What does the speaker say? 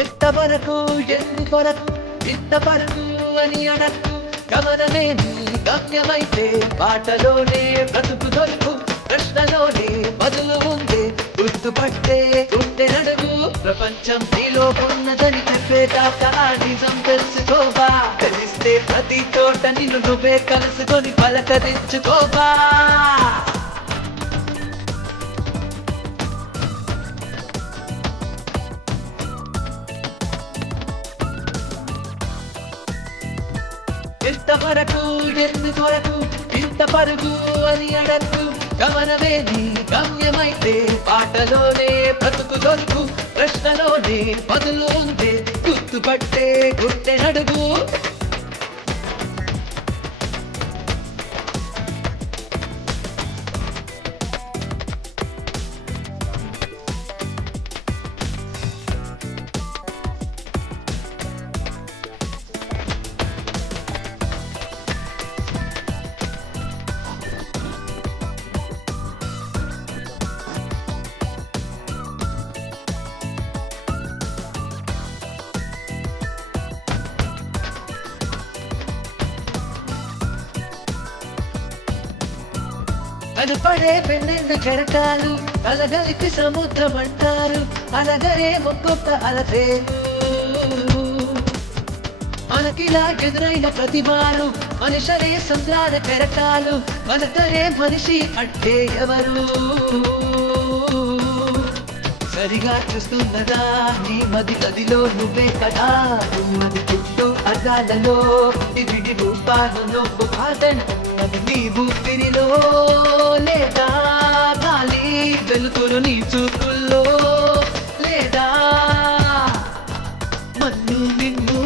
ఎంతవరకు ఎందుకొరకు ఇంతవరకు అని అడక్కు గమనమే నీ గమ్యమైతే పాటలోనే బ్రతుకు దొరుకు ప్రశ్నలోనే బదులు ఉంది గుర్తుపట్టే గుండె నడుగు ప్రపంచం నీలో ఉన్నదని చెప్పేదాకా నిజం తెలుసుకోవా కలిస్తే ప్రతి చోట నిన్ను నువ్వే కలుసుకొని పలకరించుకోవా ఎంతవరకు ఎందుకొరకు ఇంత పరుగు అని అడక్కు గమనమే నీ గమ్యమైతే పాటలోనే బ్రతుకు దొరుకు ప్రశ్నలోనే బదులు ఉంది గుర్తుపట్టే గుండె నడుగు కనపడే పెన్నెండు కెరటాలు అలగలిపి సముద్రం అంటారు అలగరే ఒక్కొక్క అలసేరు మనకిలా ఎదురైన ప్రతిభాలు మనుషరే సంద్రాల కెరటాలు మనకరే మనిషి అంటే ఎవరు సరిగా చూస్తున్నదా నీ మది గదిలో నువ్వే కదా నువ్వు చుట్టూ అద్దాలలో విడి రూపాలు నువ్వు కాదన్నది నీ ఊపిరిలో లేదా గాలి వెలుతురు నీ చూపుల్లో లేదా మన్ను నిన్ను